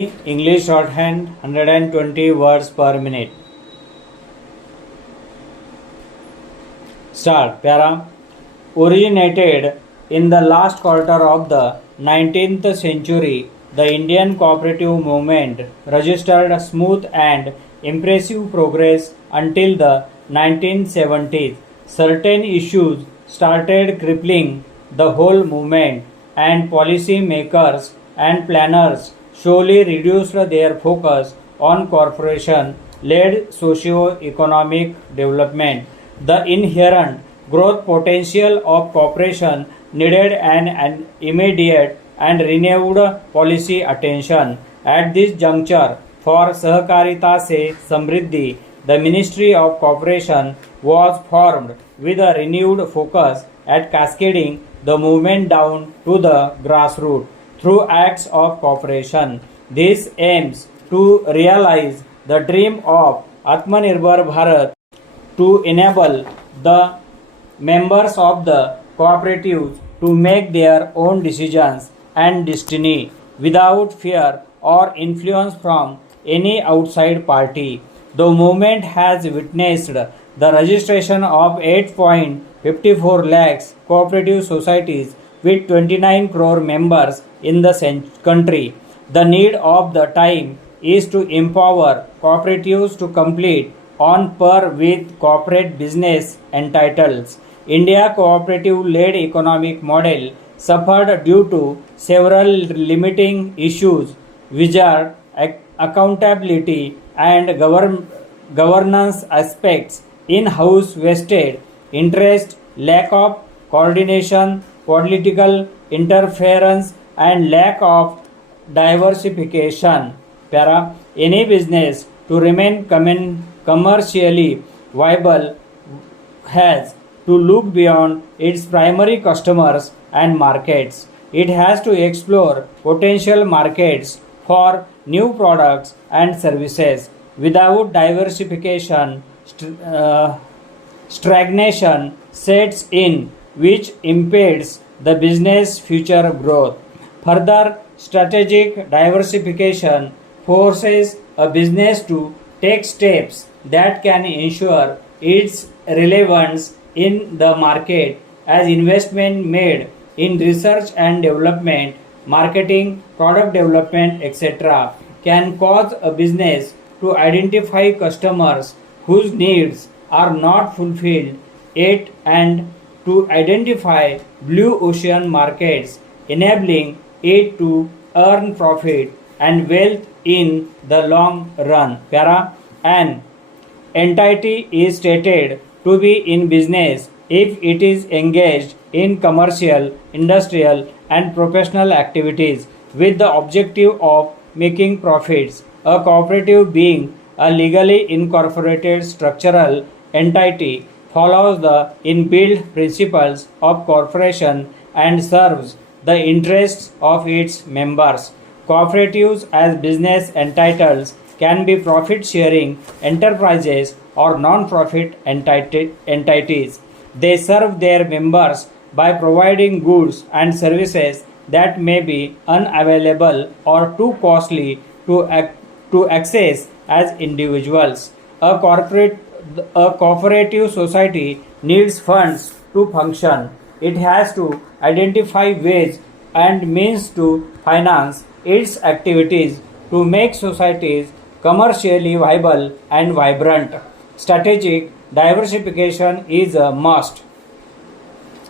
English shorthand 120 words per minute. Start. Para. Originated in the last quarter of the 19th century, the Indian cooperative movement registered smooth and impressive progress until the 1970s. Certain issues started crippling the whole movement, and policy makers and planners slowly reduced their focus on corporation-led socio-economic development. The inherent growth potential of corporation needed an immediate and renewed policy attention. At this juncture, for Sahakarita Se Samriddhi, the Ministry of Cooperation was formed with a renewed focus at cascading the movement down to the grassroots through acts of cooperation. This aims to realize the dream of Atmanirbhar Bharat, to enable the members of the cooperatives to make their own decisions and destiny without fear or influence from any outside party. The movement has witnessed the registration of 8.54 lakhs cooperative societies with 29 crore members in the country. The need of the time is to empower cooperatives to compete on par with corporate business entitles. India cooperative-led economic model suffered due to several limiting issues which are accountability and governance aspects, in-house vested interest, lack of coordination, political interference, and lack of diversification. Para. Any business to remain commercially viable has to look beyond its primary customers and markets. It has to explore potential markets for new products and services. Without diversification, stagnation sets in, which impedes the business future growth. Further, strategic diversification forces a business to take steps that can ensure its relevance in the market, as investment made in research and development, marketing, product development, etc., can cause a business to identify customers whose needs are not fulfilled yet and to identify blue ocean markets, enabling it to earn profit and wealth in the long run. Para. An entity is stated to be in business if it is engaged in commercial, industrial, and professional activities with the objective of making profits. A cooperative, being a legally incorporated structural entity, follows the inbuilt principles of corporation and serves the interests of its members. Cooperatives as business entities can be profit-sharing enterprises or non-profit entities. They serve their members by providing goods and services that may be unavailable or too costly to access as individuals. A cooperative society needs funds to function. It has to identify ways and means to finance its activities to make societies commercially viable and vibrant. Strategic diversification is a must.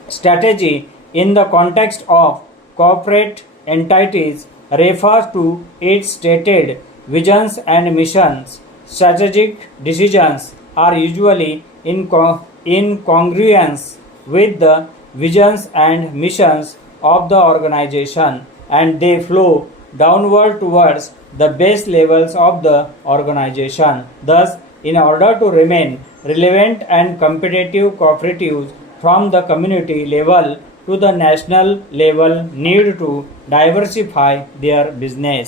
Strategy in the context of corporate entities refers to its stated visions and missions. Strategic decisions are usually in congruence with the visions and missions of the organization, and they flow downward towards the base levels of the organization. Thus, in order to remain relevant and competitive, cooperatives from the community level to the national level need to diversify their business.